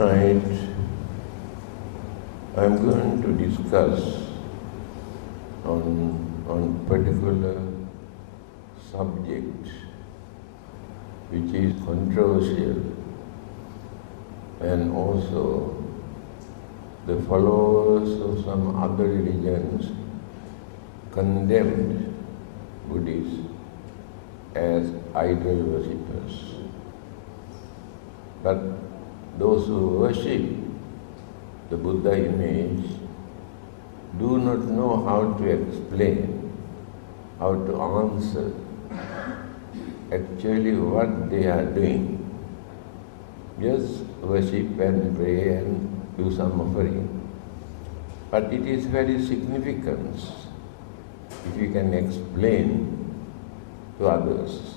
Tonight, I'm going to discuss on particular subject which is controversial, and also the followers of some other religions condemned Buddhists as idol worshippers. But those who worship the Buddha image do not know how to explain, how to answer actually what they are doing. Just worship and pray and do some offering. But it is very significant if you can explain to others.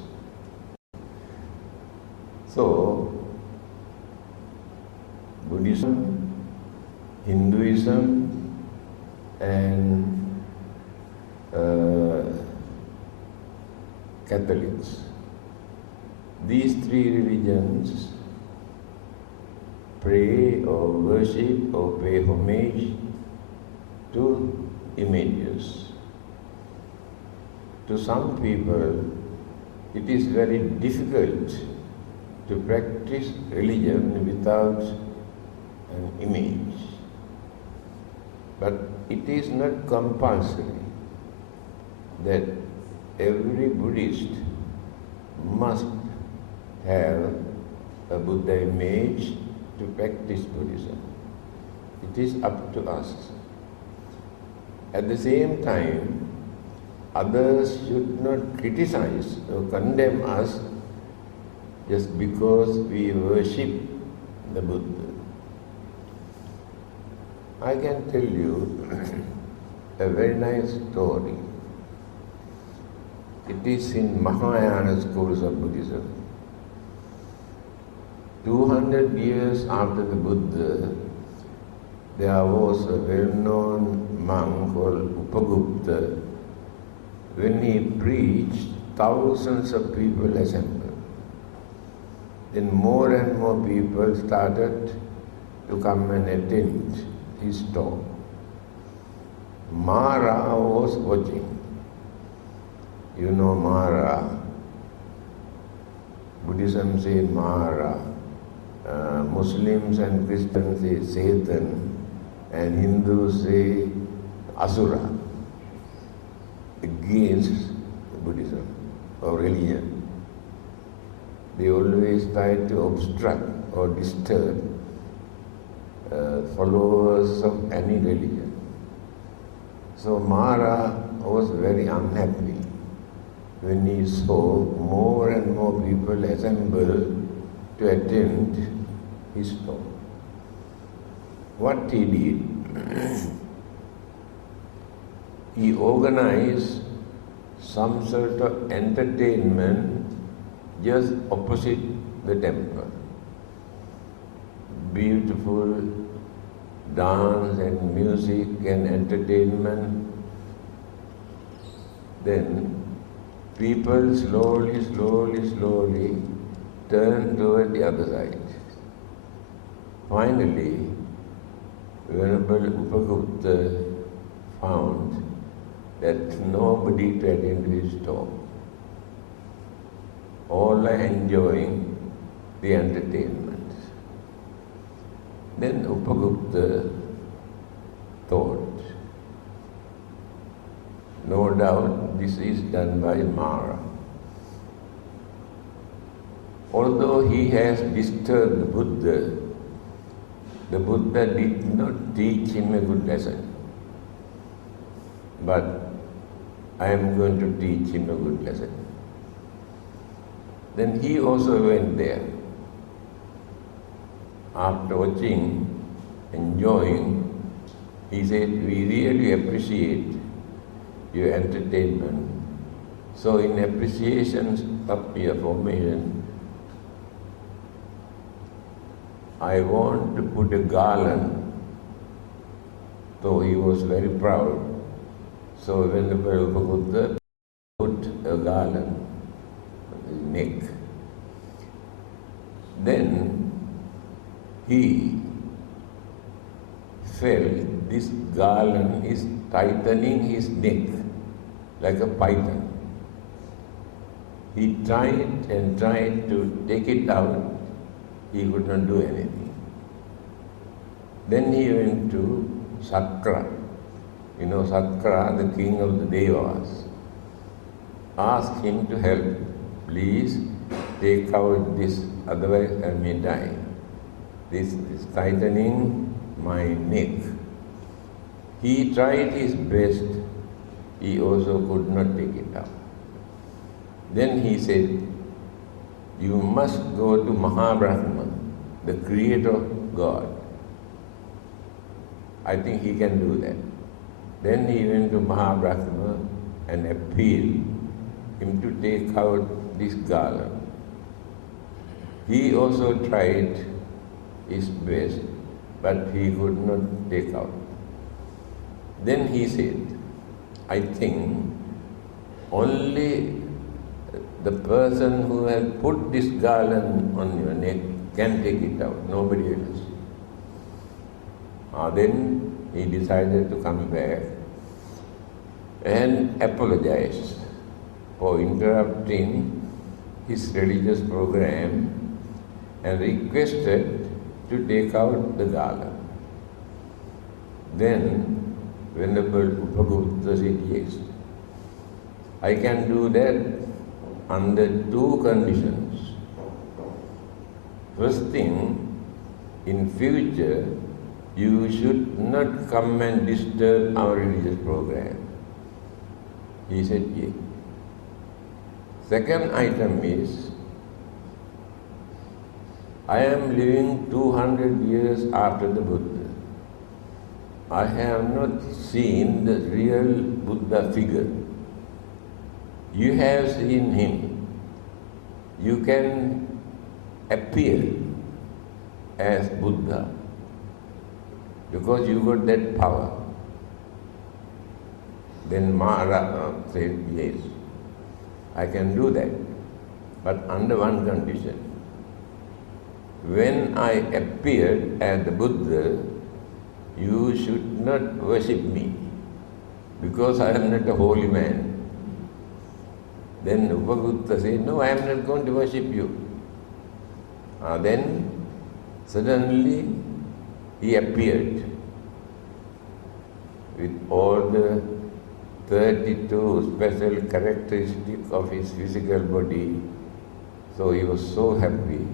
So, Buddhism, Hinduism, and Catholics, these three religions pray or worship or pay homage to images. To some people, it is very difficult to practice religion without an image. But it is not compulsory that every Buddhist must have a Buddha image to practice Buddhism. It is up to us. At the same time, others should not criticize or condemn us just because we worship the Buddha. I can tell you a very nice story. It is in Mahayana schools of Buddhism. 200 years after the Buddha, there was a well-known monk called Upagupta. When he preached, thousands of people assembled. Then more and more people started to come and attend his talk. Maha was watching. You know Maha. Buddhism says Maha. Muslims and Christians say Satan, and Hindus say Asura, against Buddhism or religion. They always try to obstruct or disturb followers of any religion. So Maha was very unhappy when he saw more and more people assemble to attend his talk. What he did, he organized some sort of entertainment just opposite the temple. Beautiful dance and music and entertainment. Then people slowly turned toward the other side. Finally, Venerable Upagupta found that nobody to attend to his talk. All are enjoying the entertainment. Then Upagupta thought, no doubt this is done by Maha. Although he has disturbed the Buddha did not teach him a good lesson. But I am going to teach him a good lesson. Then he also went there. After watching, enjoying, he said, we really appreciate your entertainment. So in appreciation of your formation, I want to put a garland. So he was very proud. So Venerable Buddha put a garland on his neck. Then he felt this garland is tightening his neck like a python. He tried and tried to take it out. He could not do anything. Then he went to Sakra. You know Sakra, the king of the Devas. Asked him to help. Please take out this, otherwise I may die. This is tightening my neck. He tried his best. He also could not take it out. Then he said, you must go to Maha, the creator God. I think he can do that. Then he went to Maha and appealed him to take out this garland. He also tried his best, but he could not take out. Then he said, I think only the person who has put this garland on your neck can take it out, nobody else. Then he decided to come back and apologize for interrupting his religious program and requested to take out the garland. Then Venerable Upagupta said, yes, I can do that under two conditions. First thing, in future, you should not come and disturb our religious program. He said, yes. Second item is, I am living 200 years after the Buddha. I have not seen the real Buddha figure. You have seen him. You can appear as Buddha because you got that power. Then Maha said, yes, I can do that, but under one condition. When I appeared as the Buddha, you should not worship me because I am not a holy man. Then Upagupta said, no, I am not going to worship you. Then suddenly he appeared with all the 32 special characteristics of his physical body. So he was so happy.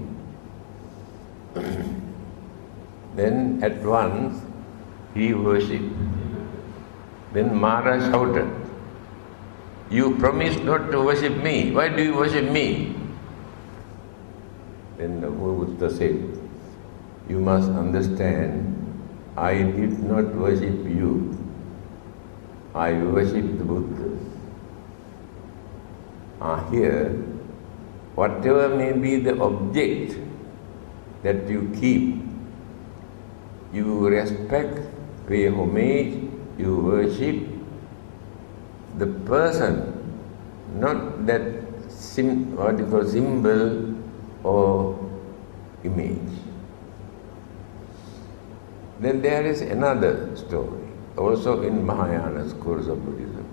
Then at once he worshipped. Then Maharaj shouted, you promised not to worship me. Why do you worship me? Then the Buddha said, you must understand, I did not worship you. I worship the Buddha. Here, whatever may be the object that you keep, you respect, pay homage, you worship the person, not that symbol or image. Then there is another story, also in Mahayana schools of Buddhism.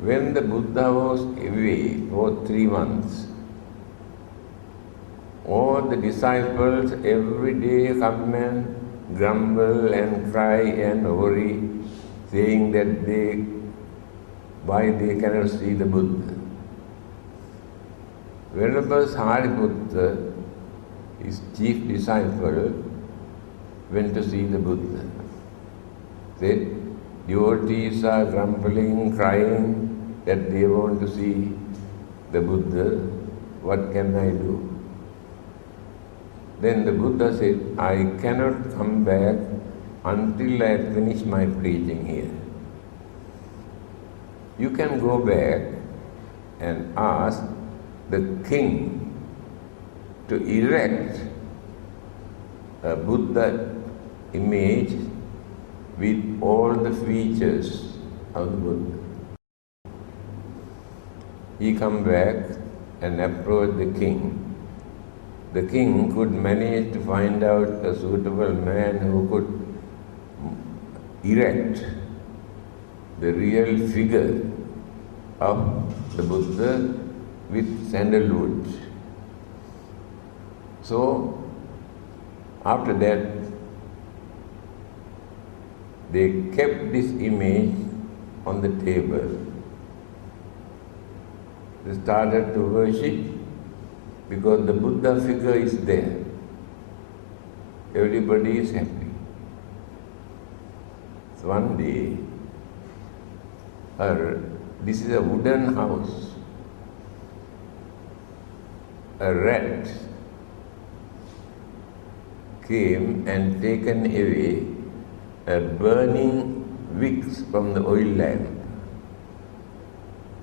When the Buddha was away for 3 months, all the disciples every day come and grumble and cry and worry, saying that why they cannot see the Buddha. Venerable Sariputta, his chief disciple, went to see the Buddha. Said, devotees are grumbling, crying that they want to see the Buddha. What can I do? Then the Buddha said, I cannot come back until I finish my preaching here. You can go back and ask the king to erect a Buddha image with all the features of the Buddha. He come back and approached the king the king could manage to find out a suitable man who could erect the real figure of the Buddha with sandalwood. So, after that, they kept this image on the table. They started to worship because the Buddha figure is there. Everybody is happy. So one day, this is a wooden house. A rat came and taken away a burning wicks from the oil lamp.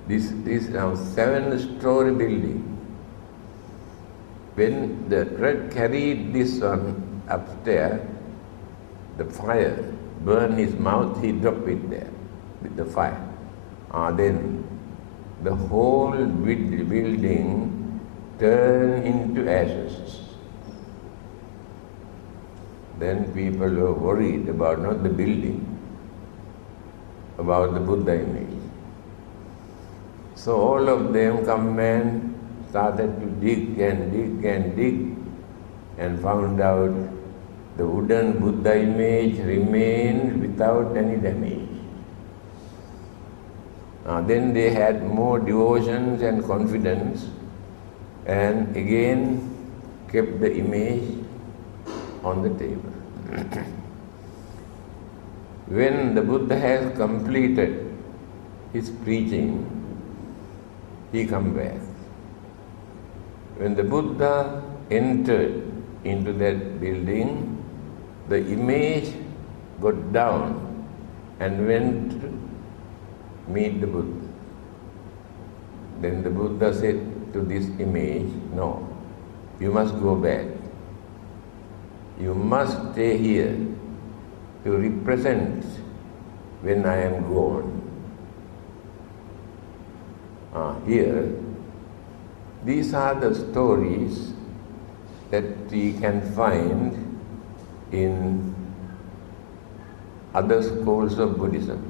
This is now 7-story building. When the rat carried this one upstairs, the fire burned his mouth, he dropped it there with the fire. Then the whole building turned into ashes. Then people were worried about not the building, about the Buddha image. So all of them come and started to dig and dig and dig and found out the wooden Buddha image remained without any damage. Then they had more devotions and confidence and again kept the image on the table. When the Buddha has completed his preaching, he come back. When the Buddha entered into that building, the image got down and went to meet the Buddha. Then the Buddha said to this image, "No, you must go back. You must stay here to represent when I am gone." Here, these are the stories that we can find in other schools of Buddhism.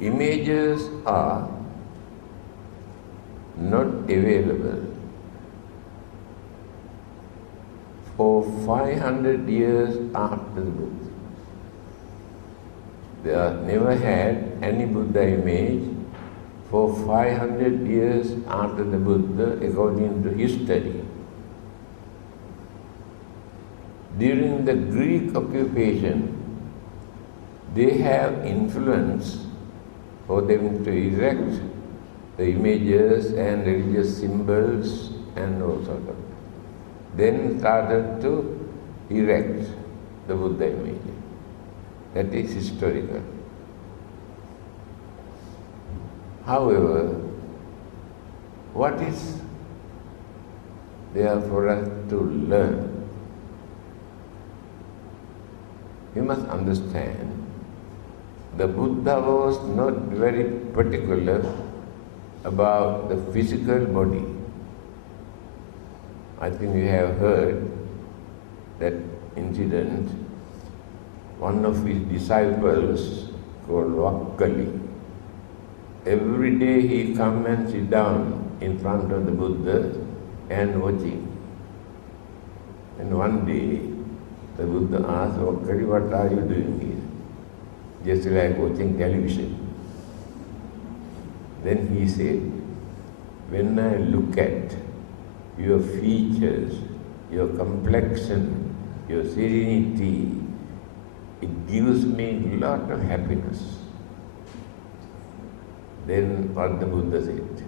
Images are not available for 500 years after the Buddha. They have never had any Buddha image for 500 years after the Buddha, according to history. During the Greek occupation, they have influence for them to erect the images and religious symbols and all sort of. Then started to erect the Buddha image. That is historical. However, what is there for us to learn? You must understand, the Buddha was not very particular about the physical body. I think you have heard that incident. One of his disciples called Vakkali, every day he come and sit down in front of the Buddha and watching. And one day the Buddha asked Vakkali, "What are you doing here?" "Just like watching television." Then he said, "When I look at your features, your complexion, your serenity, it gives me a lot of happiness." Then what the Buddha said,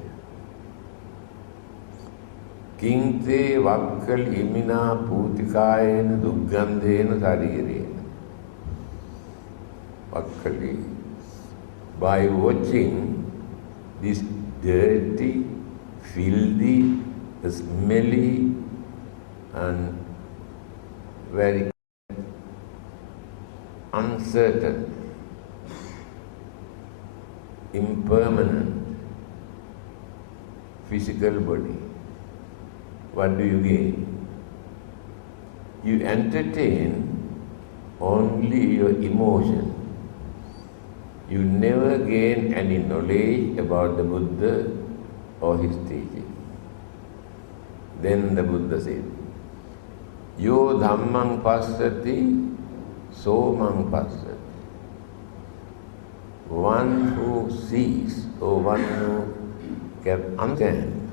"Kinte vakkal imina putikayena duggandhena sarirena." Vakkali, by watching this dirty, filthy, smelly and very uncertain impermanent physical body, what do you gain? You entertain only your emotion. You never gain any knowledge about the Buddha or his teaching. Then the Buddha said, Yo Dhammang Passati, So Mang Passati. One who sees or one who can understand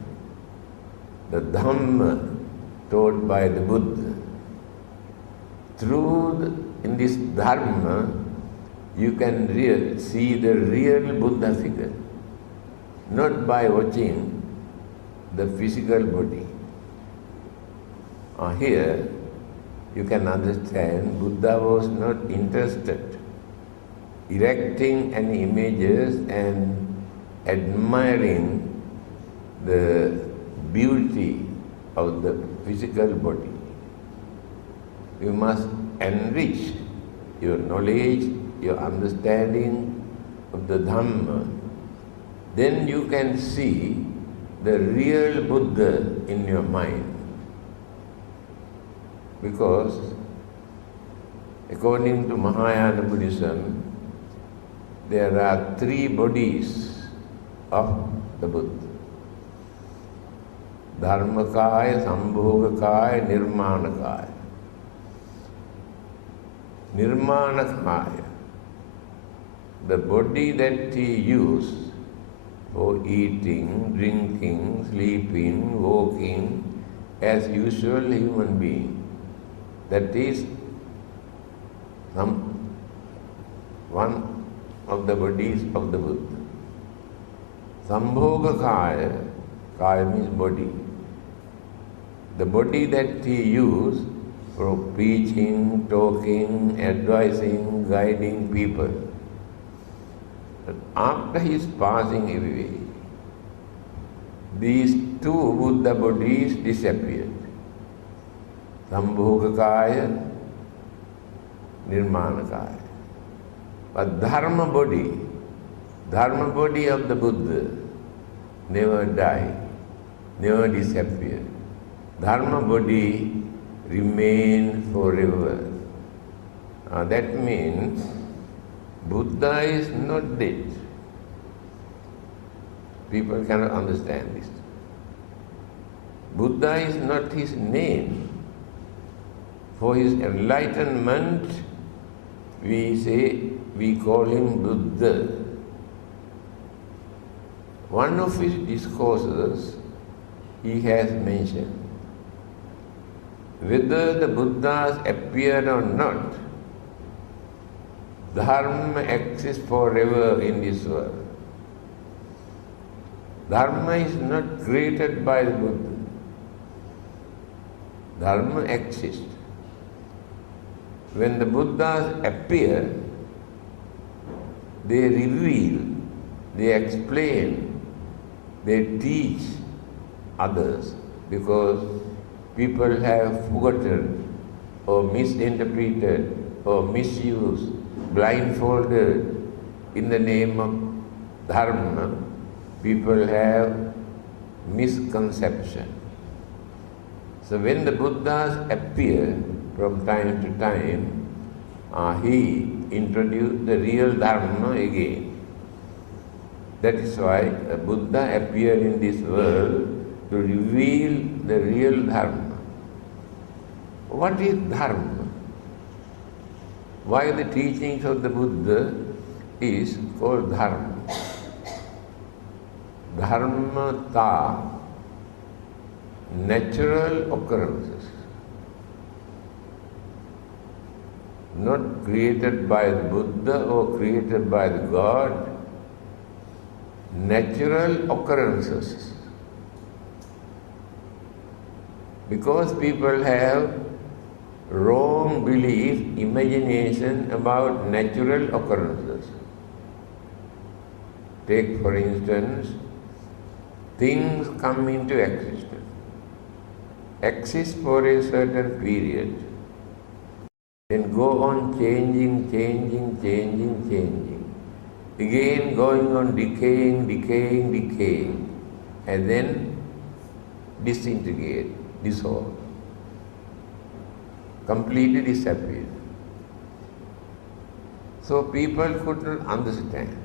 the Dhamma taught by the Buddha, in this Dharma, you can see the real Buddha figure, not by watching the physical body. Here, you can understand Buddha was not interested erecting any images and admiring the beauty of the physical body. You must enrich your knowledge, your understanding of the Dhamma. Then you can see the real Buddha in your mind. Because according to Mahayana Buddhism, there are 3 bodies of the Buddha. Dharmakaya, Sambhogakaya, Nirmanakaya. Nirmanakaya, the body that he used for eating, drinking, sleeping, walking, as usual human being. That is one of the bodies of the Buddha. Sambhogakaya, kaya means body. The body that he used for preaching, talking, advising, guiding people. But after his passing away, these 2 Buddha bodies disappeared. Sambhogakaya, Nirmanakaya. But Dharma body of the Buddha never died, never disappeared. Dharma body remains forever. That means Buddha is not dead. People cannot understand this. Buddha is not his name. For his enlightenment, we call him Buddha. One of his discourses, he has mentioned, whether the Buddhas appear or not, Dharma exists forever in this world. Dharma is not created by the Buddha. Dharma exists. When the Buddhas appear, they reveal, they explain, they teach others, because people have forgotten or misinterpreted or misused, blindfolded in the name of Dharma. People have misconception. So when the Buddhas appear from time to time, he introduced the real Dharma again. That is why a Buddha appeared in this world to reveal the real Dharma. What is Dharma? Why the teachings of the Buddha is called Dharma? Dharmata, natural occurrences, not created by the Buddha or created by the God, natural occurrences. Because people have wrong belief, imagination about natural occurrences. Take for instance, things come into existence, exist for a certain period, then go on changing. again going on decaying, and then disintegrate, dissolve, completely disappear. So people could not understand.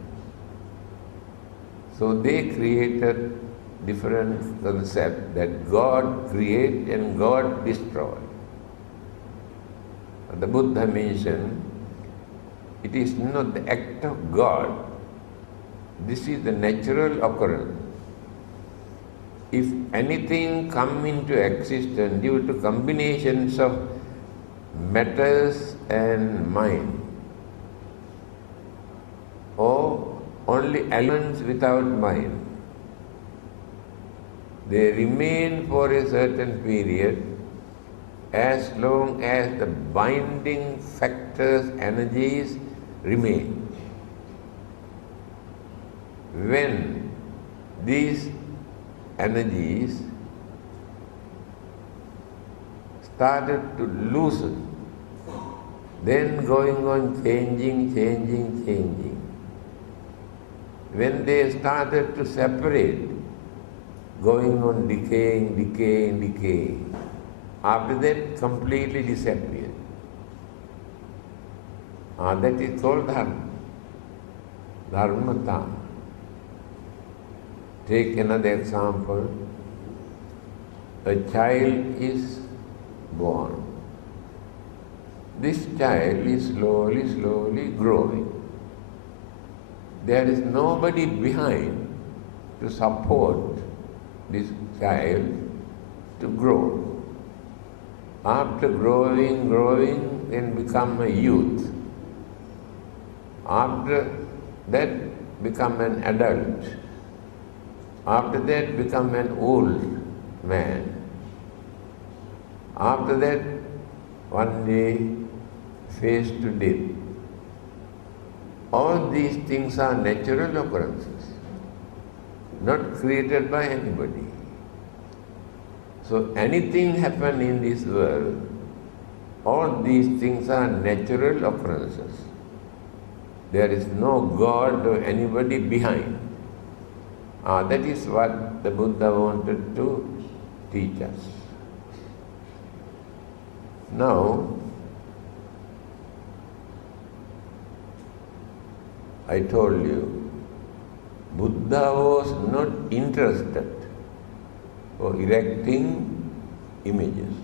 So they created different concept that God create and God destroy. The Buddha mentioned, it is not the act of God, this is the natural occurrence. If anything come into existence due to combinations of matters and mind, or only elements without mind, they remain for a certain period as long as the binding factors, energies remain. When these energies started to loosen, then going on changing. When they started to separate, going on decaying, after that completely disappeared. That is called Dharma. Dharma. Take another example. A child is born. This child is slowly growing. There is nobody behind to support this child to grow. After growing, then become a youth. After that, become an adult. After that, become an old man. After that, one day, face to death. All these things are natural occurrences, not created by anybody. So anything happen in this world, all these things are natural occurrences. There is no God or anybody behind. That is what the Buddha wanted to teach us. Now, I told you, Buddha was not interested for erecting images.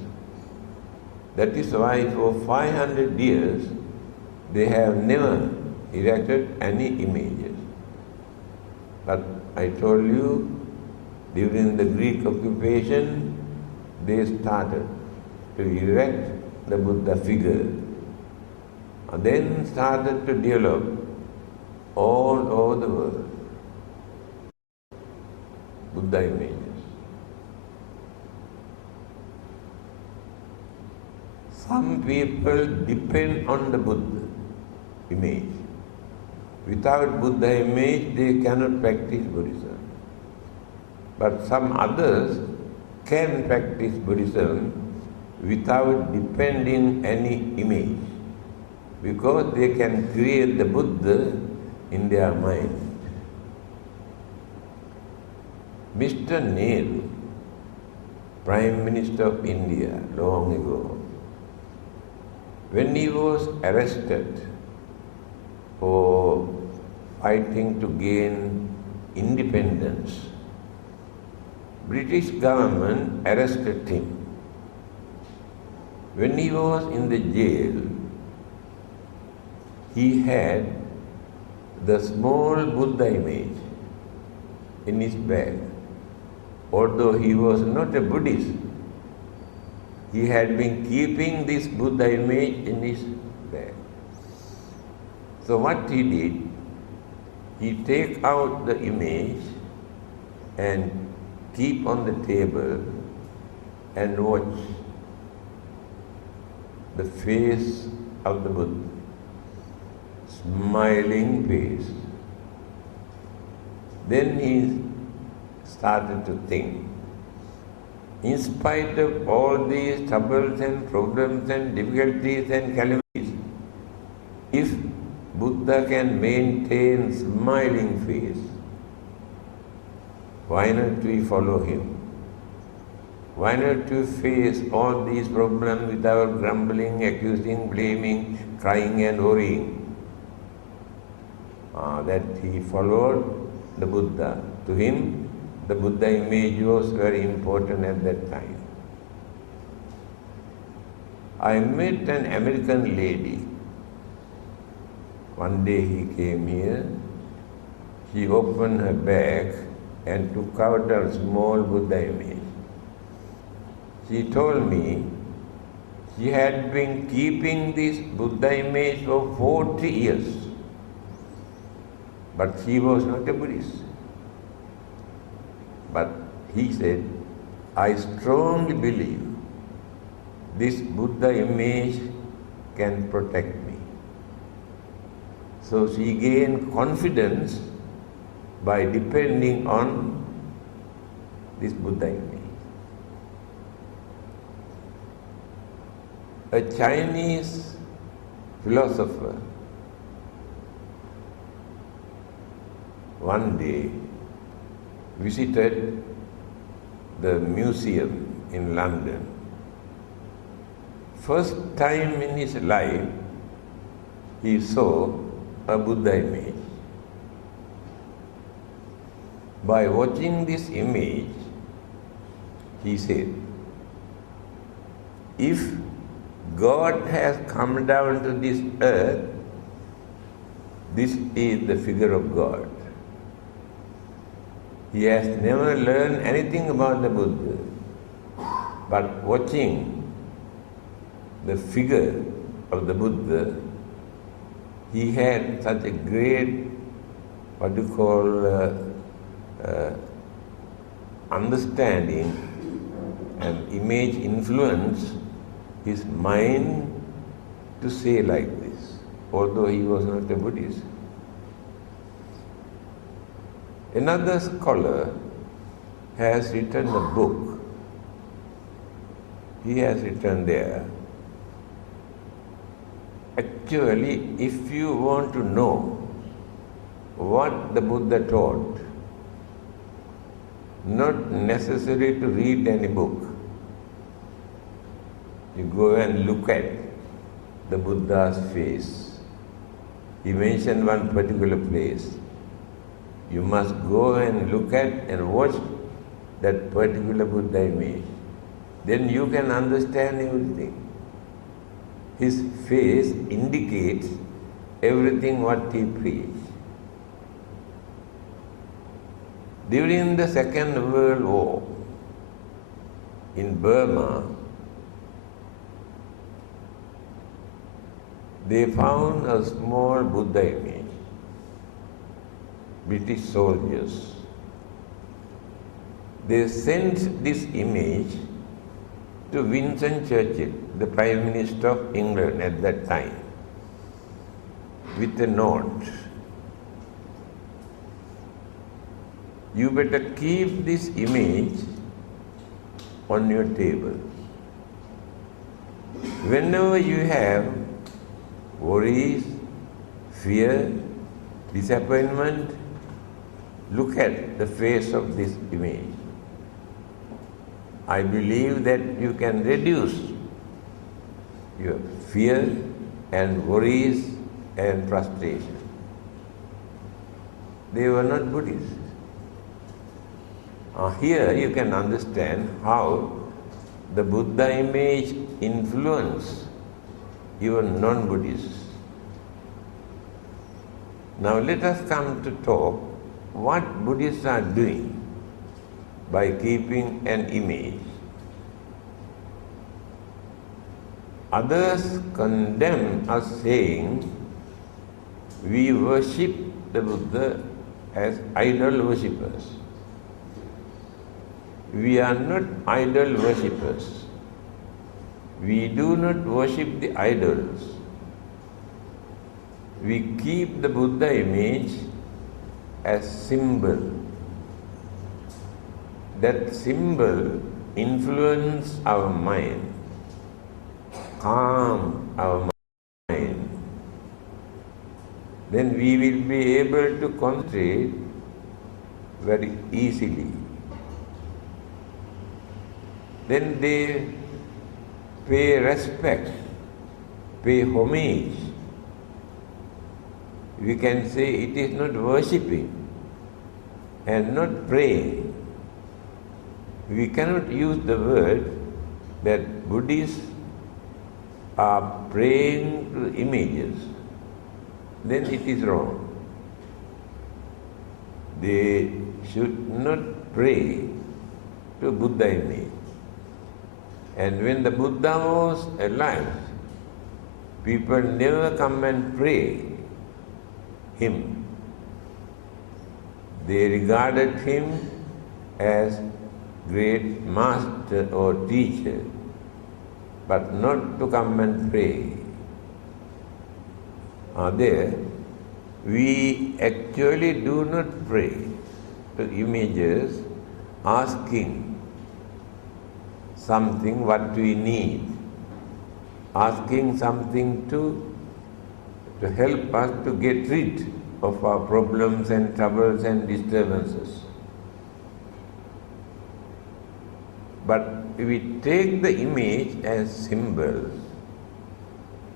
That is why for 500 years they have never erected any images. But I told you, during the Greek occupation, they started to erect the Buddha figure, and then started to develop all over the world Buddha images. Some people depend on the Buddha image. Without Buddha image, they cannot practice Buddhism. But some others can practice Buddhism without depending any image, because they can create the Buddha in their mind. Mr. Nehru, Prime Minister of India, long ago, when he was arrested for fighting to gain independence, British government arrested him. When he was in the jail, he had the small Buddha image in his bag. Although he was not a Buddhist, he had been keeping this Buddha image in his bag. So what he did, he take out the image and keep on the table and watch the face of the Buddha, smiling face. Then he started to think, in spite of all these troubles and problems and difficulties and calamities, if Buddha can maintain smiling face, why not we follow him? Why not we face all these problems without grumbling, accusing, blaming, crying and worrying? That he followed the Buddha. To him, the Buddha image was very important at that time. I met an American lady. One day he came here. She opened her bag and took out a small Buddha image. She told me she had been keeping this Buddha image for 40 years. But she was not a Buddhist. But he said, I strongly believe this Buddha image can protect me. So she gained confidence by depending on this Buddha image. A Chinese philosopher one day visited the museum in London. First time in his life, he saw a Buddha image. By watching this image, he said, if God has come down to this earth, this is the figure of God. He has never learned anything about the Buddha, but watching the figure of the Buddha, he had such a great, understanding and image influence his mind to say like this, although he was not a Buddhist. Another scholar has written a book. He has written there, actually, if you want to know what the Buddha taught, not necessary to read any book. You go and look at the Buddha's face. He mentioned one particular place. You must go and look at and watch that particular Buddha image. Then you can understand everything. His face indicates everything what he preached. During the Second World War, in Burma, they found a small Buddha image. British soldiers. They sent this image to Winston Churchill, the Prime Minister of England at that time, with a note. You better keep this image on your table. Whenever you have worries, fear, disappointment, look at the face of this image. I believe that you can reduce your fear and worries and frustration. They were not Buddhists. Here you can understand how the Buddha image influenced even non-Buddhists. Now let us come to talk what Buddhists are doing by keeping an image. Others condemn us saying we worship the Buddha as idol worshippers. We are not idol worshippers. We do not worship the idols. We keep the Buddha image as symbol. That symbol influences our mind, calm our mind. then we will be able to concentrate very easily. Then they pay respect, pay homage. We can say it is not worshipping and not praying. We cannot use the word that Buddhists are praying to images. Then it is wrong. They should not pray to Buddha image. And when the Buddha was alive, people never come and pray him. They regarded him as great master or teacher, but not to come and pray. There, we actually do not pray to images asking something what we need, asking something to help us to get rid of our problems and troubles and disturbances. But we take the image as symbols.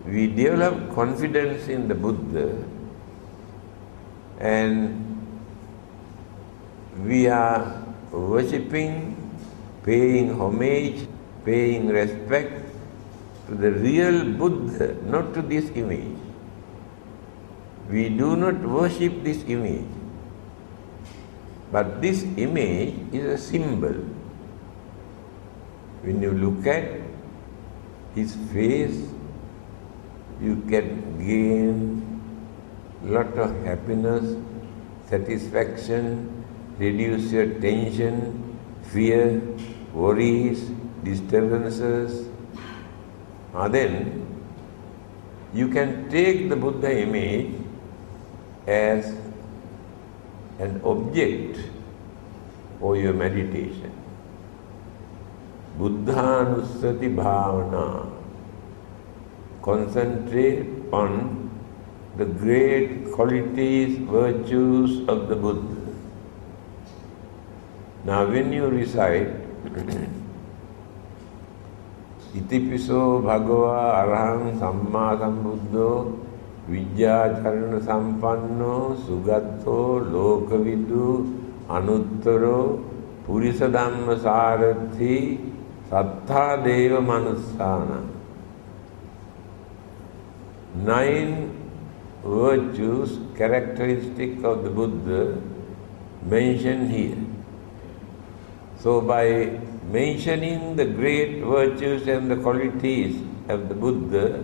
We develop confidence in the Buddha, and we are worshipping, paying homage, paying respect to the real Buddha, not to this image. We do not worship this image, but this image is a symbol. When you look at his face, you can gain lot of happiness, satisfaction, reduce your tension, fear, worries, disturbances. Then you can take the Buddha image as an object for your meditation. Buddhanussati bhavana. Concentrate on the great qualities, virtues of the Buddha. Now when you recite Itipiso Bhagava Arahang Samma Sambuddho Vijjacharana Sampanno Sugatto Lokavidu Anuttaro Purisa Dhamma Sarathi Sattha Deva Manussana. 9 virtues, characteristic of the Buddha mentioned here. So by mentioning the great virtues and the qualities of the Buddha,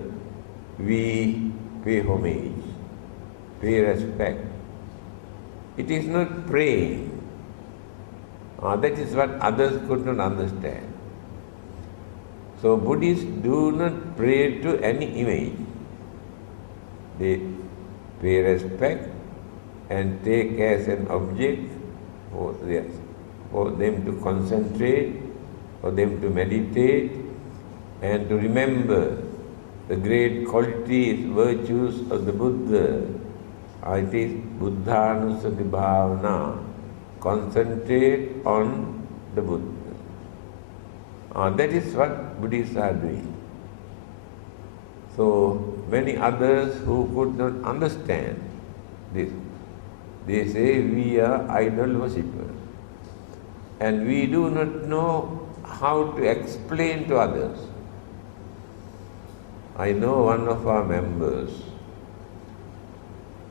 we pay homage, pay respect. It is not praying. That is what others could not understand. So Buddhists do not pray to any image. They pay respect and take as an object for them to concentrate, for them to meditate, and to remember the great qualities, virtues of the Buddha. It is Buddhanussati bhavana. Concentrate on the Buddha. That is what Buddhists are doing. So many others who could not understand this, they say we are idol worshippers, and we do not know how to explain to others. I know one of our members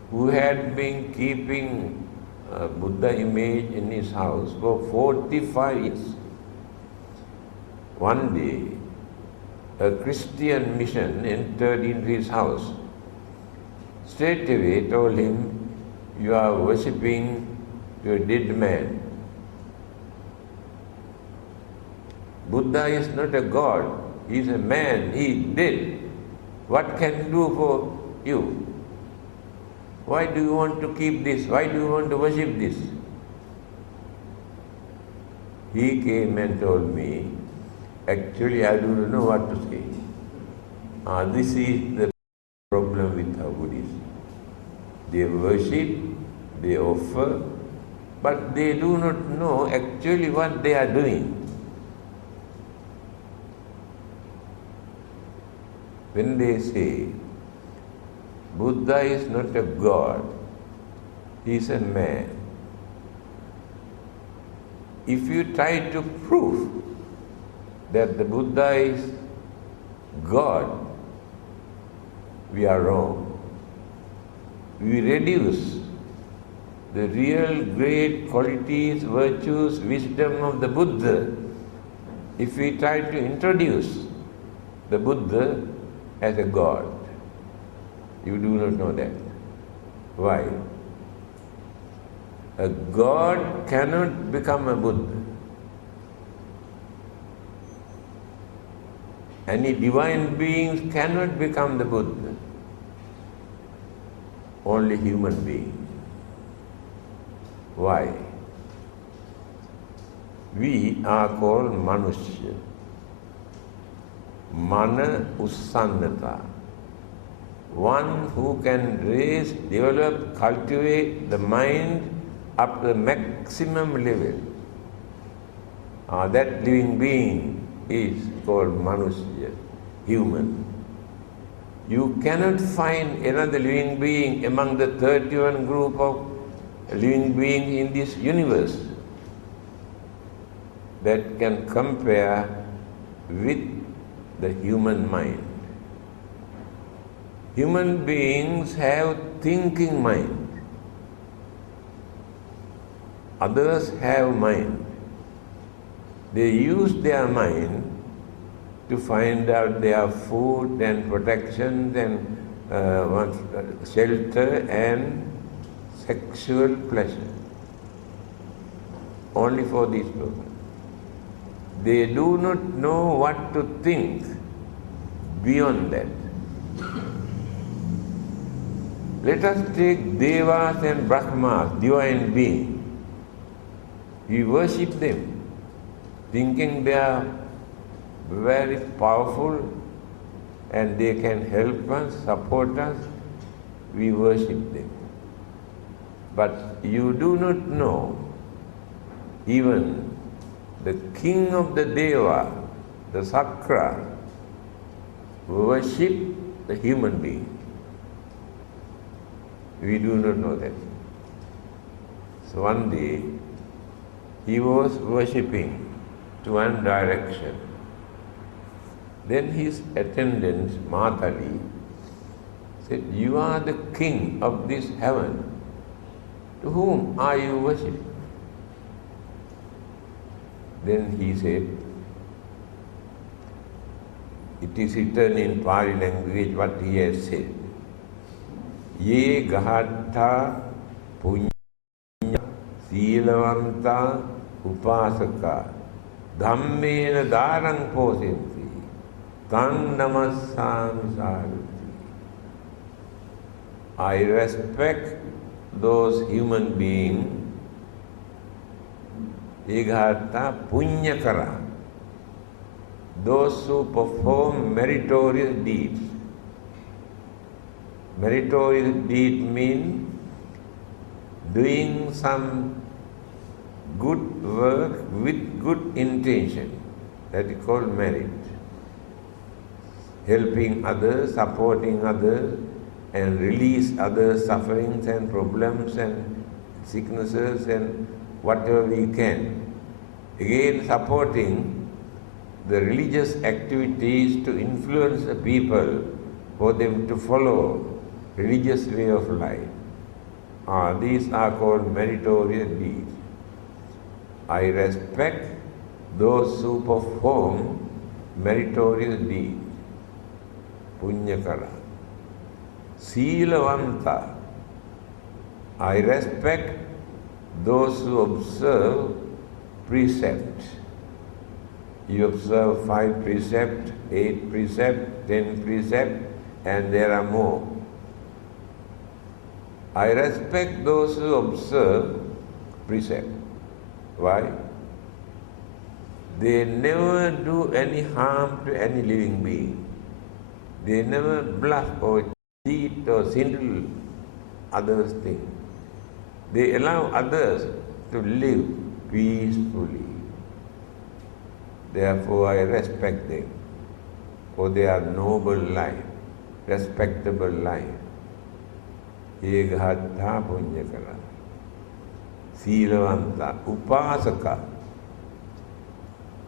who had been keeping a Buddha image in his house for 45 years. One day, a Christian mission entered into his house. Straight away told him, "You are worshipping your dead man. Buddha is not a god, he is a man, he is dead. What can he do for you? Why do you want to keep this? Why do you want to worship this?" He came and told me, "Actually, I do not know what to say. This is the problem with our Buddhism. They worship, they offer, but they do not know actually what they are doing. When they say, Buddha is not a god, he is a man. If you try to prove that the Buddha is God, we are wrong. We reduce the real great qualities, virtues, wisdom of the Buddha if we try to introduce the Buddha as a God. You do not know that. Why? A God cannot become a Buddha. Any divine beings cannot become the Buddha. Only human beings. Why? We are called Manushya. Mana Ussannata. One who can raise, develop, cultivate the mind up to the maximum level. That living being is called Manushya, human. You cannot find another living being among the 31 group of living beings in this universe that can compare with the human mind. Human beings have thinking mind. Others have mind. They use their mind to find out their food and protection and shelter and sexual pleasure. Only for these people. They do not know what to think beyond that. Let us take Devas and Brahmas, divine beings. We worship them, thinking they are very powerful and they can help us, support us. We worship them. But you do not know even the king of the Deva, the Sakra, worship the human being. We do not know that. So one day, he was worshipping to one direction. Then his attendant, Matali, said, "You are the king of this heaven. To whom are you worshipping?" Then he said, it is written in Pali language what he has said. Ye gahatta punya silavanta upasaka dhammena darang posinti tan namassami sarati. I respect those human beings, Egata Punyakara, those who perform meritorious deeds. Meritorious deed means doing some good work with good intention. That is called merit. Helping others, supporting others, and release others' sufferings and problems and sicknesses and whatever we can. Again, supporting the religious activities to influence the people for them to follow religious way of life. These are called meritorious deeds. I respect those who perform meritorious deeds. Punyakara. Silavanta. I respect those who observe precepts. You observe 5 precepts, 8 precepts, 10 precepts, and there are more. I respect those who observe precept. Why? They never do any harm to any living being. They never bluff or cheat or swindle others think. They allow others to live peacefully. Therefore, I respect them, for they are noble life, respectable life. Egahatha punyakara. Silavanta, upasaka.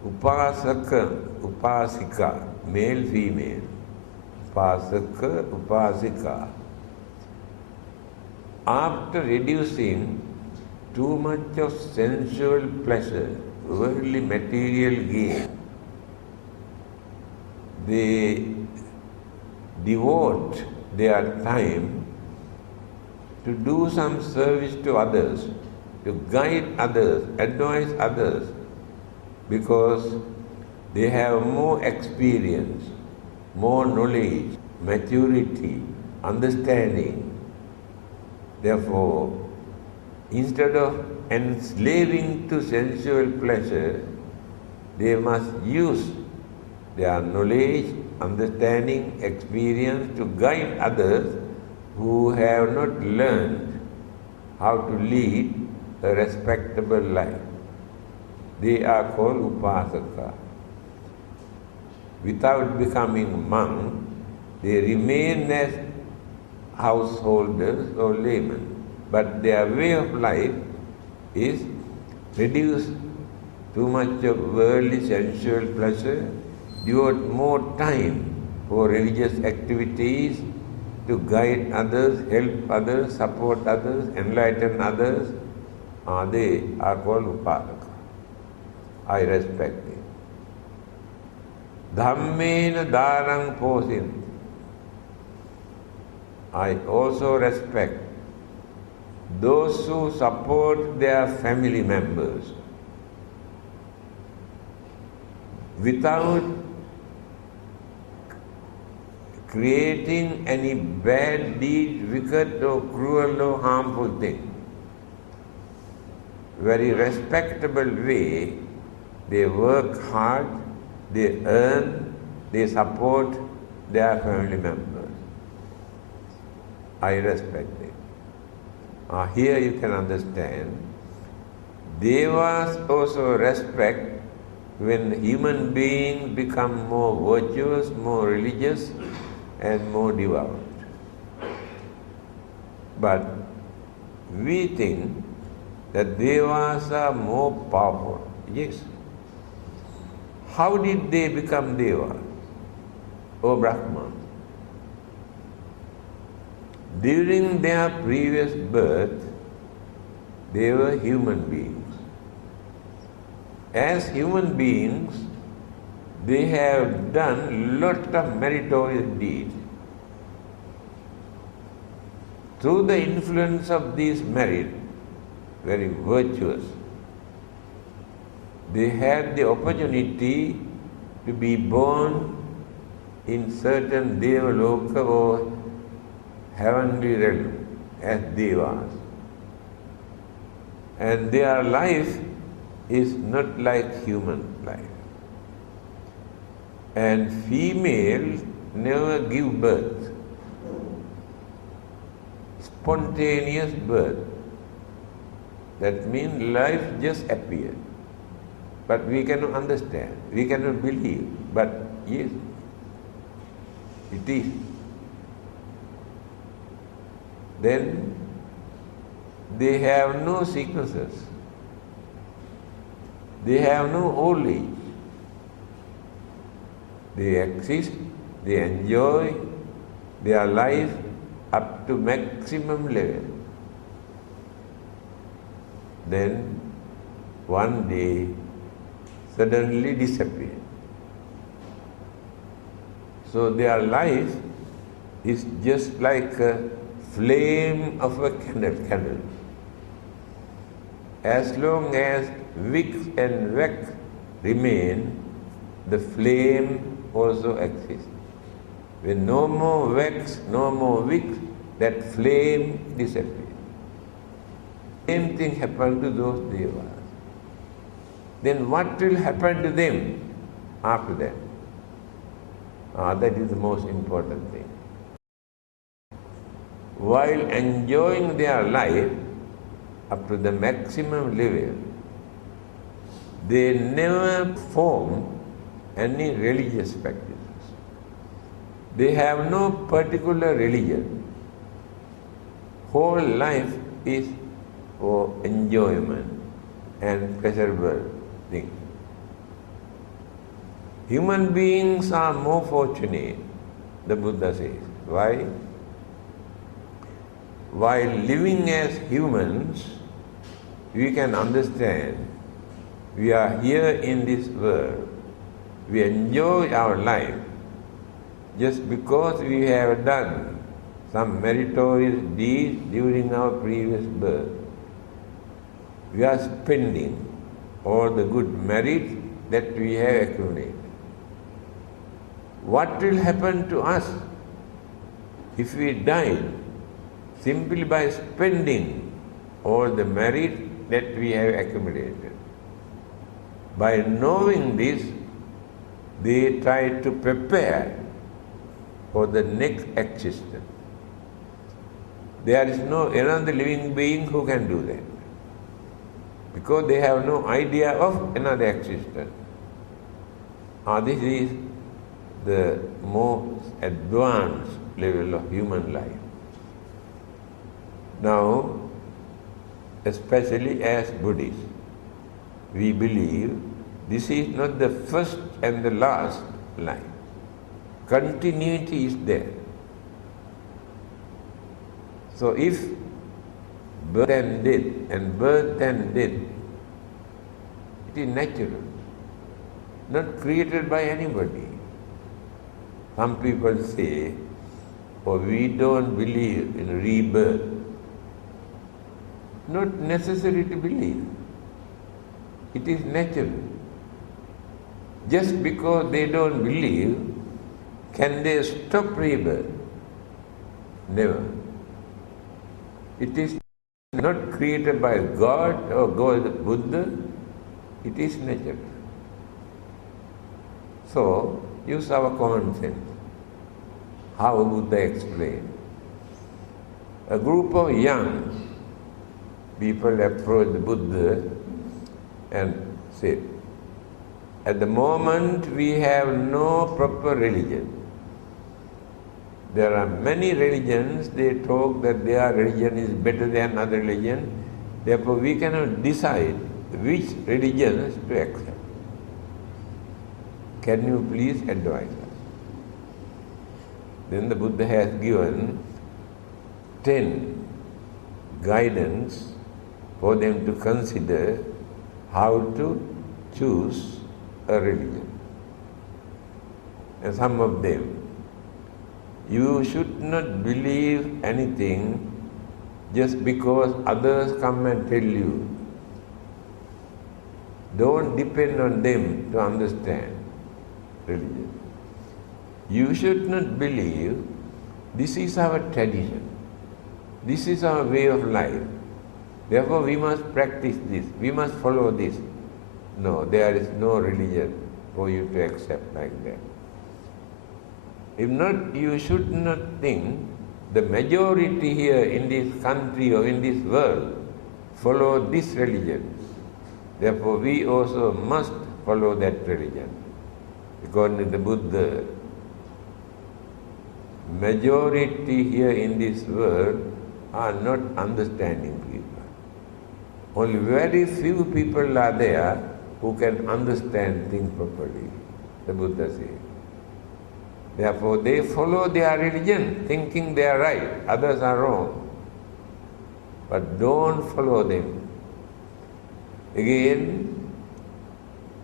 Upasaka, upasika, male, female. Upasaka, upasika. After reducing too much of sensual pleasure, worldly material gain, they devote their time to do some service to others, to guide others, advise others, because they have more experience, more knowledge, maturity, understanding. Therefore, instead of enslaving to sensual pleasure, they must use their knowledge, understanding, experience to guide others who have not learned how to lead a respectable life. They are called upasaka. Without becoming monk, they remain as householders or laymen, but their way of life is reduce too much of worldly sensual pleasure, devote more time for religious activities, to guide others, help others, support others, enlighten others. They are called upasaka. I respect them. Dhammena dharang posinti. I also respect those who support their family members without creating any bad deed, wicked or cruel or harmful thing. Very respectable way, they work hard, they earn, they support their family members. I respect them. Here you can understand, Devas also respect when human beings become more virtuous, more religious, and more devout. But we think that Devas are more powerful. Yes. How did they become Devas? O Brahman. During their previous birth, they were human beings. As human beings, they have done lot of meritorious deeds. Through the influence of these merit, very virtuous, they had the opportunity to be born in certain Devaloka or heavenly realm as Devas. And their life is not like human life. And females never give birth. Spontaneous birth. That means life just appeared. But we cannot understand, we cannot believe. But yes, it is. Then they have no sicknesses. They have no old age. They exist, they enjoy their life up to maximum level. Then one day suddenly disappear. So their life is just like a flame of a candle. As long as wick and wax remain, the flame also exists. When no more wax, no more wick, that flame disappears. Same thing happened to those devas. Then what will happen to them after that? That is the most important thing. while enjoying their life up to the maximum level, they never form any religious practices. They have no particular religion. Whole life is for enjoyment and pleasurable things. Human beings are more fortunate, the Buddha says. Why? While living as humans, we can understand we are here in this world. We enjoy our life just because we have done some meritorious deeds during our previous birth. We are spending all the good merit that we have accumulated. What will happen to us if we die simply by spending all the merit that we have accumulated? By knowing this, they try to prepare for the next existence. There is no another living being who can do that, because they have no idea of another existence. This is the most advanced level of human life. Now, especially as Buddhists, we believe this is not the first and the last life. Continuity is there. So if birth and death, it is natural, not created by anybody. Some people say, oh, we don't believe in rebirth. Not necessary to believe. It is natural. Just because they don't believe, can they stop rebirth? Never. It is not created by God or God, Buddha. It is natural. So, use our common sense. How Buddha explained. A group of young people approached the Buddha and said, at the moment we have no proper religion. There are many religions, they talk that their religion is better than other religion, therefore we cannot decide which religions to accept. Can you please advise us? Then the Buddha has given 10 guidance for them to consider how to choose a religion. And some of them, you should not believe anything just because others come and tell you. Don't depend on them to understand religion. You should not believe this is our tradition, this is our way of life, therefore we must practice this, we must follow this. No, there is no religion for you to accept like that. If not, you should not think the majority here in this country or in this world follow this religion. Therefore, we also must follow that religion. According to the Buddha, majority here in this world are not understanding people. Only very few people are there who can understand things properly, the Buddha says. Therefore, they follow their religion, thinking they are right, others are wrong. But don't follow them. Again,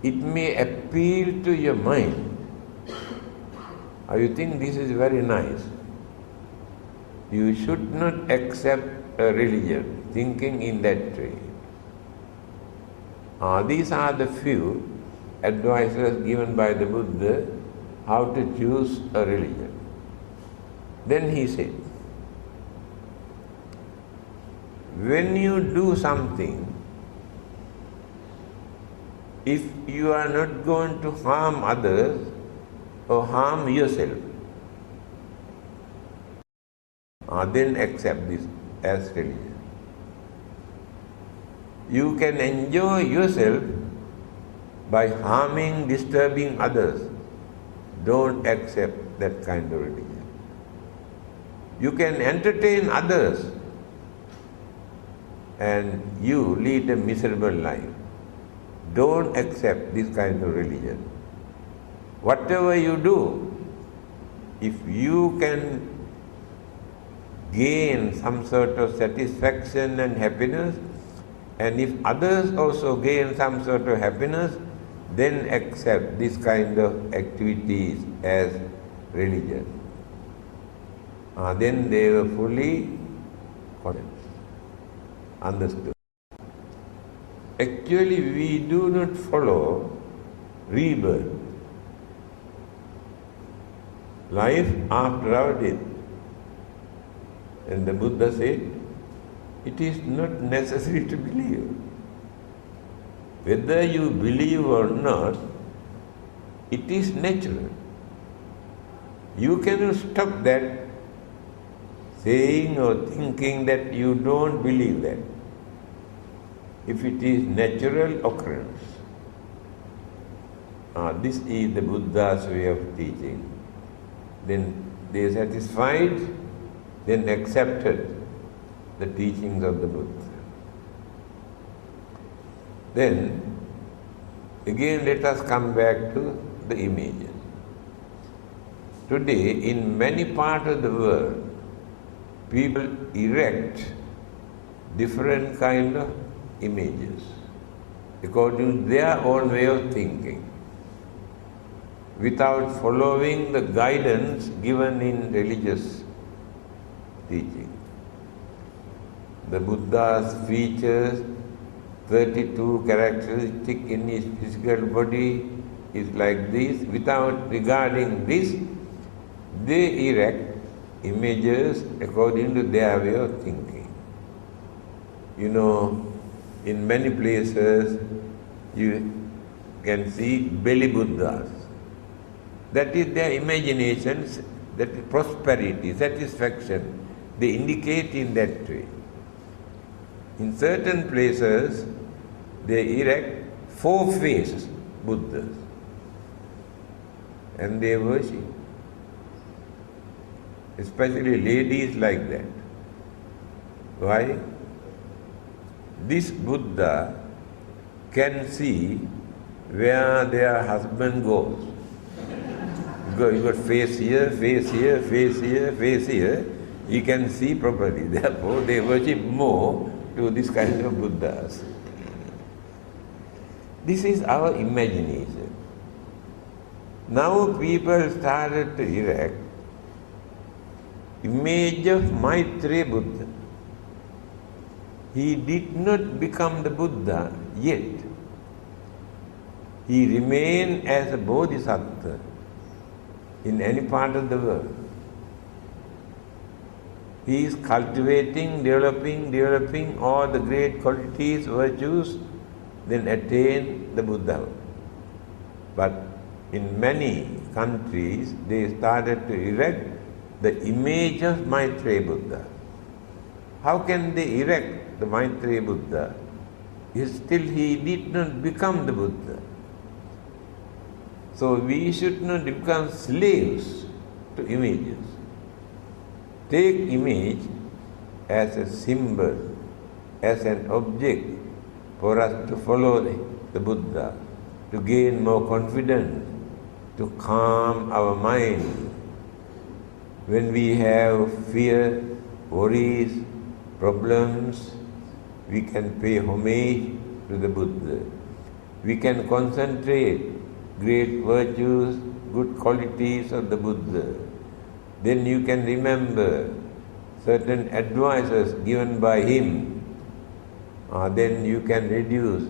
it may appeal to your mind. Or you think this is very nice. You should not accept a religion, thinking in that way. These are the few advices given by the Buddha how to choose a religion. Then he said, when you do something, if you are not going to harm others or harm yourself, then accept this as religion. You can enjoy yourself by harming, disturbing others. Don't accept that kind of religion. You can entertain others and you lead a miserable life. Don't accept this kind of religion. Whatever you do, if you can gain some sort of satisfaction and happiness, and if others also gain some sort of happiness, then accept this kind of activities as religion. Then they were fully understood. Actually, we do not follow rebirth, life after our death. And the Buddha said, it is not necessary to believe. Whether you believe or not, it is natural. You cannot stop that saying or thinking that you don't believe that. If it is natural occurrence. This is the Buddha's way of teaching. Then they satisfied, then accepted the teachings of the Buddha. Then, again let us come back to the images. Today, in many parts of the world, people erect different kind of images according to their own way of thinking, without following the guidance given in religious teaching. The Buddha's features, 32 characteristics in his physical body is like this. Without regarding this, they erect images according to their way of thinking. You know, in many places you can see belly Buddhas. That is their imaginations, that is prosperity, satisfaction. They indicate in that way. In certain places, they erect 4-faced Buddhas and they worship. Especially ladies like that. Why? This Buddha can see where their husband goes. You got face here, face here, face here, face here. He can see properly. Therefore, they worship more to this kind of Buddhas. This is our imagination. Now people started to erect image of Maitreya Buddha. He did not become the Buddha yet. He remained as a Bodhisattva in any part of the world. He is cultivating, developing all the great qualities, virtues, then attain the Buddhahood. But in many countries, they started to erect the image of Maitreya Buddha. How can they erect the Maitreya Buddha? Still he did not become the Buddha. So we should not become slaves to images. Take image as a symbol, as an object for us to follow the Buddha, to gain more confidence, to calm our mind. When we have fear, worries, problems, we can pay homage to the Buddha. We can concentrate great virtues, good qualities of the Buddha. Then you can remember certain advices given by him. Then you can reduce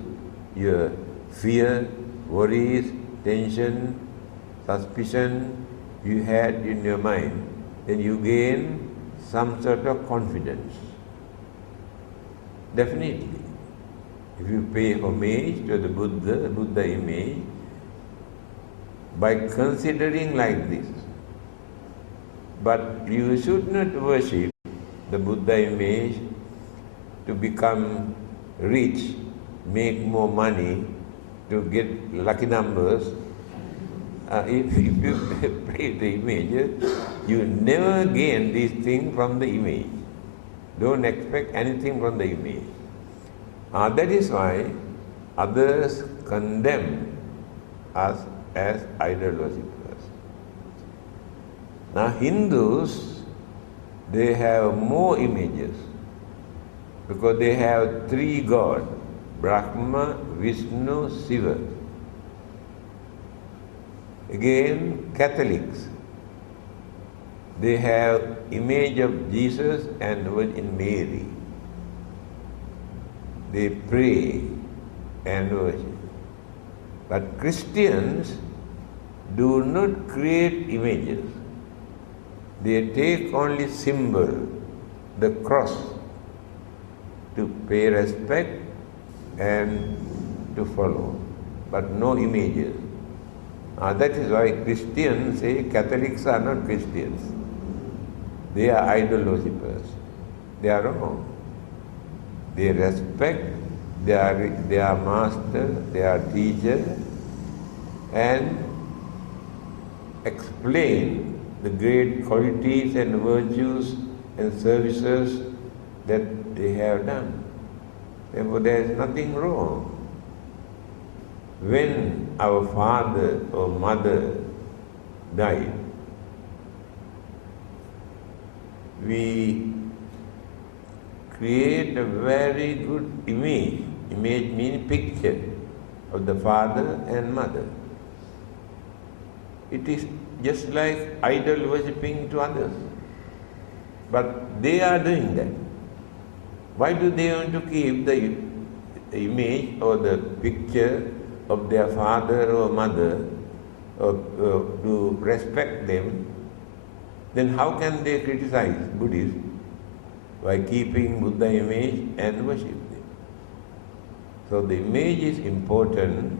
your fear, worries, tension, suspicion you had in your mind. Then you gain some sort of confidence. Definitely. If you pay homage to the Buddha image, by considering like this, but you should not worship the Buddha image to become rich, make more money, to get lucky numbers. If you pray the image, you never gain these things from the image. Don't expect anything from the image. That is why others condemn us as idol worshippers. Now Hindus, they have more images because they have three gods, Brahma, Vishnu, Shiva. Again, Catholics, they have image of Jesus and Virgin Mary. They pray and worship. But Christians do not create images. They take only symbol, the cross, to pay respect and to follow, but no images. That is why Christians say Catholics are not Christians. They are idol worshippers. They are wrong. They respect their master, their teacher, and explain the great qualities and virtues and services that they have done. Therefore, there is nothing wrong. When our father or mother died, we create a very good image. Image means picture of the father and mother. It is just like idol worshipping to others. But they are doing that. Why do they want to keep the image or the picture of their father or mother or to respect them? Then how can they criticize Buddhists? By keeping Buddha image and worship them. So the image is important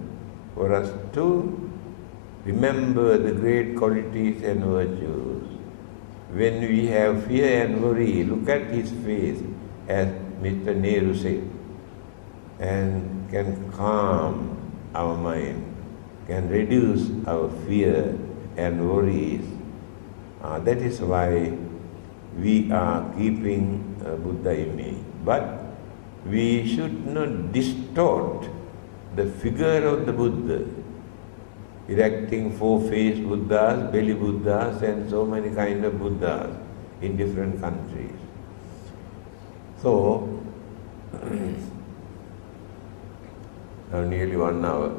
for us to remember the great qualities and virtues. When we have fear and worry, look at his face, as Mr. Nehru said, and can calm our mind, can reduce our fear and worries. That is why we are keeping a Buddha image. But we should not distort the figure of the Buddha, erecting four-faced Buddhas, belly Buddhas, and so many kind of Buddhas in different countries. So, now nearly 1 hour.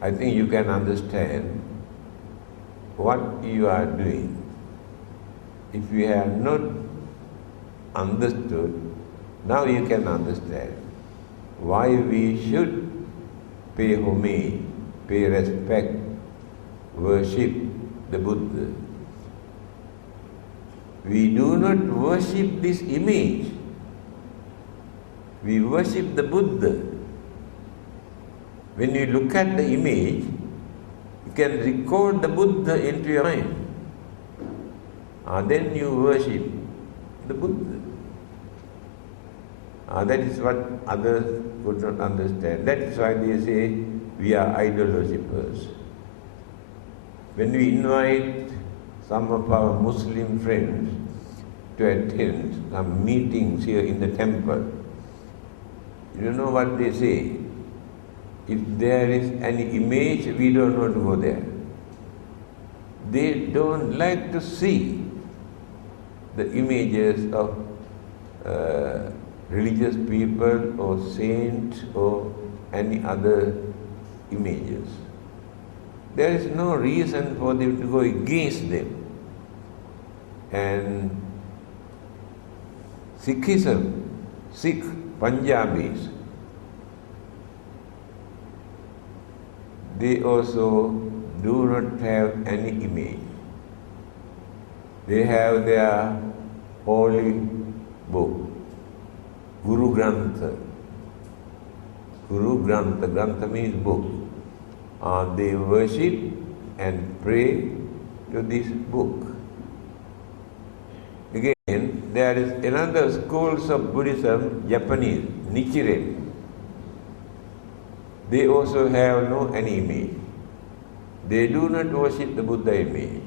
I think you can understand what you are doing. If you have not understood, now you can understand why we should pay homage, pay respect, worship the Buddha. We do not worship this image. We worship the Buddha. When you look at the image, you can record the Buddha into your mind. Then you worship the Buddha. That is what others could not understand. That is why they say we are idol worshippers. When we invite some of our Muslim friends to attend some meetings here in the temple, you know what they say? If there is any image, we don't want to go there. They don't like to see the images of religious people or saints or any other images. There is no reason for them to go against them. And Sikhism, Sikh, Punjabis, they also do not have any image. They have their holy book, Guru Grantha. Guru Grantha, Grantha means book. They worship and pray to this book. Again, there is another schools of Buddhism, Japanese, Nichiren. They also have no any image. They do not worship the Buddha image.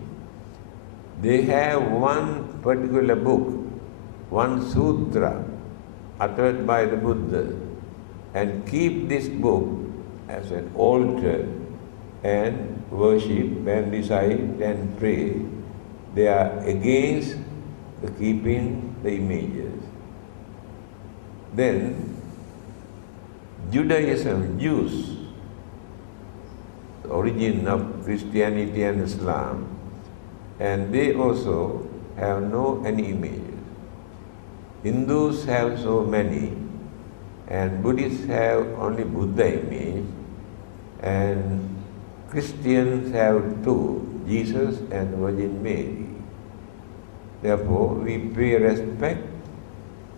They have one particular book, one sutra uttered by the Buddha, and keep this book as an altar and worship and recite and pray. They are against the keeping the images. Then Judaism, Jews, the origin of Christianity and Islam, and they also have no any images. Hindus have so many, and Buddhists have only Buddha image, and Christians have two, Jesus and Virgin Mary. Therefore, we pay respect,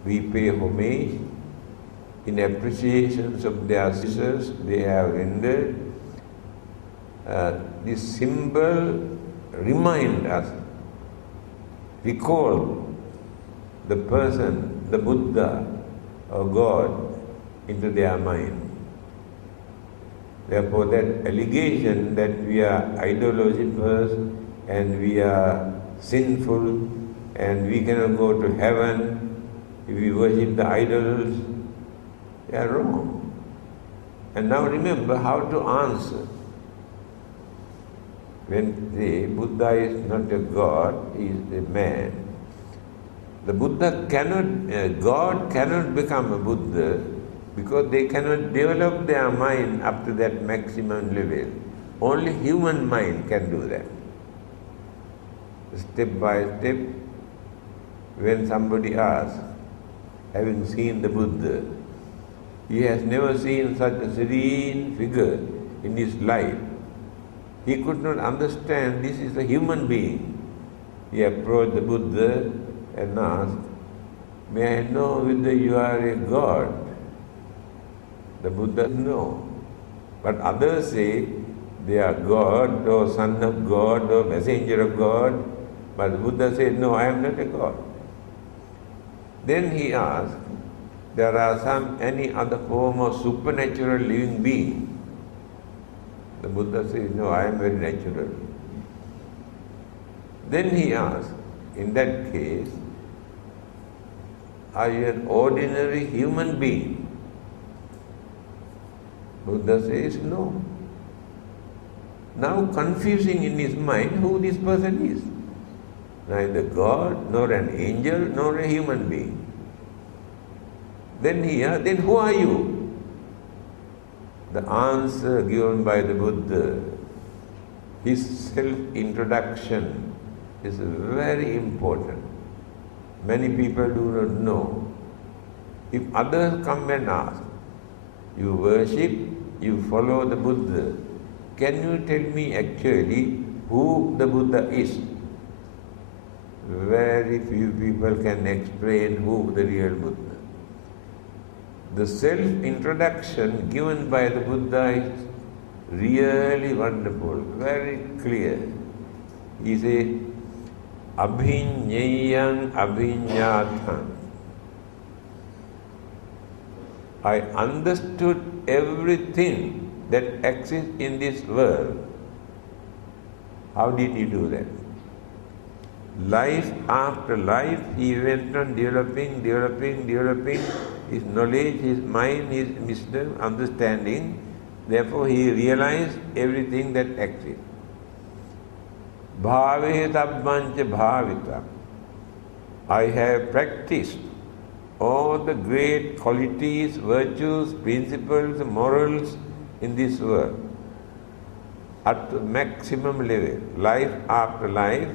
we pay homage in appreciation of their services they have rendered. This symbol remind us, recall the person, the Buddha or God into their mind. Therefore, that allegation that we are idol-worshippers and we are sinful and we cannot go to heaven if we worship the idols, they are wrong. And now remember how to answer. When they say Buddha is not a God, he is a man. The Buddha cannot, God cannot become a Buddha because they cannot develop their mind up to that maximum level. Only human mind can do that. Step by step, when somebody asks, having seen the Buddha, he has never seen such a serene figure in his life. He could not understand this is a human being. He approached the Buddha and asked, "May I know whether you are a God?" The Buddha said, "No." But others say they are God or son of God or messenger of God. But the Buddha said, "No, I am not a God." Then he asked, "There are any other form of supernatural living being?" The Buddha says, "No, I am very natural." Then he asked, "In that case, are you an ordinary human being?" Buddha says, "No." Now confusing in his mind who this person is. Neither God, nor an angel, nor a human being. Then he asked, "Then who are you?" The answer given by the Buddha, his self-introduction is very important. Many people do not know. If others come and ask, "You worship, you follow the Buddha, can you tell me actually who the Buddha is?" Very few people can explain who the real Buddha. The self-introduction given by the Buddha is really wonderful, very clear. He says, "Abhinyayam abhinyatam." I understood everything that exists in this world. How did he do that? Life after life, he went on developing his knowledge, his mind, his wisdom, understanding. Therefore, he realized everything that exists. Bhave tabbancha bhavita. I have practiced all the great qualities, virtues, principles, morals in this world at the maximum level, life after life.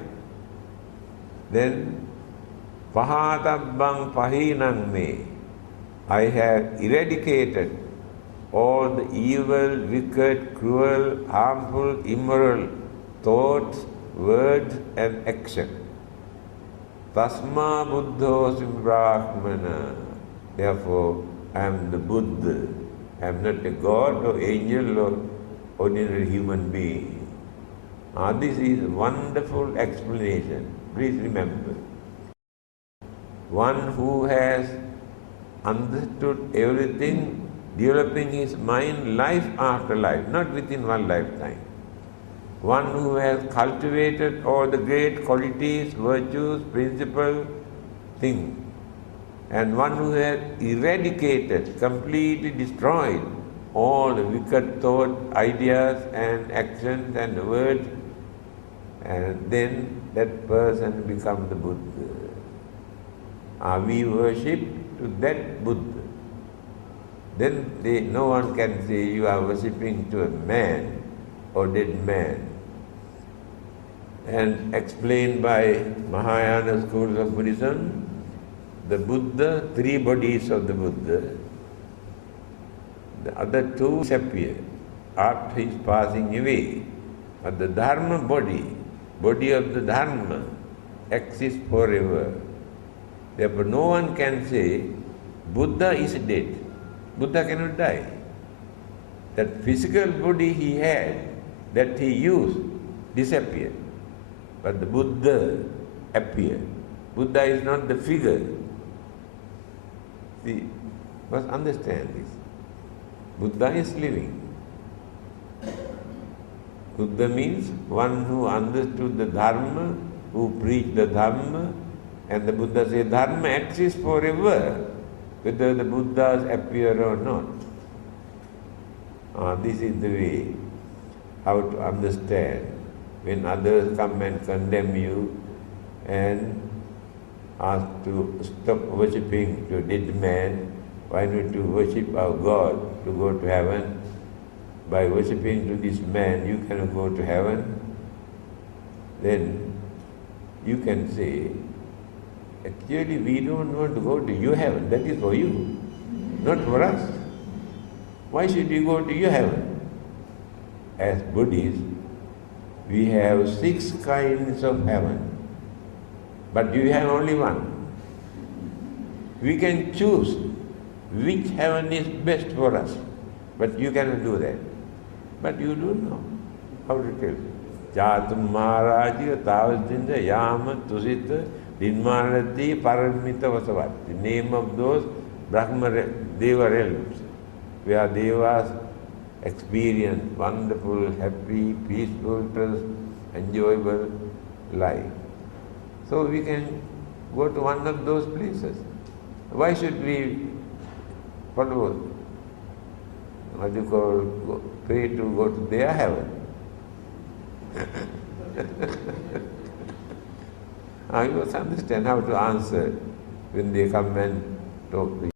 Then, pahatabbang pahinang me. I have eradicated all the evil, wicked, cruel, harmful, immoral thoughts, words and action. Tasma buddhosmi brahmana. Therefore, I am the Buddha. I am not a God or angel or ordinary human being. This is a wonderful explanation. Please remember. one who has understood everything, developing his mind life after life, not within one lifetime. One who has cultivated all the great qualities, virtues, principles, things. And one who has eradicated, completely destroyed all the wicked thoughts, ideas and actions and words, and then that person becomes the Buddha. We worship to that Buddha. Then no one can say you are worshipping to a man or dead man. And explained by Mahayana schools of Buddhism, the Buddha, 3 bodies of the Buddha, the other 2 disappear after his passing away. But the Dharma body of the Dharma, exists forever. Therefore no one can say Buddha is dead. Buddha cannot die. That physical body he had, that he used, disappeared. But the Buddha appeared. Buddha is not the figure. See, must understand this. Buddha is living. Buddha means one who understood the Dharma, who preached the Dhamma, and the Buddha says Dharma exists forever, whether the Buddhas appear or not. This is the way how to understand. When others come and condemn you and ask to stop worshipping to a dead man, why not to worship our God to go to heaven? By worshipping to this man, you cannot go to heaven. Then you can say, actually we don't want to go to your heaven, that is for you, not for us. Why should you go to your heaven? As Buddhists, we have 6 kinds of heaven, but you have only one. We can choose which heaven is best for us, but you cannot do that. But you don't know how to tell. Jatum Maharaja Tavasdinda Yama Tusita Dinmanati Paramita Vasavat. The name of those Brahma Deva realms, where Devas experience wonderful, happy, peaceful, enjoyable life. So we can go to one of those places. Why should we follow, what you call, pray to go to their heaven? You must understand how to answer when they come and talk to you.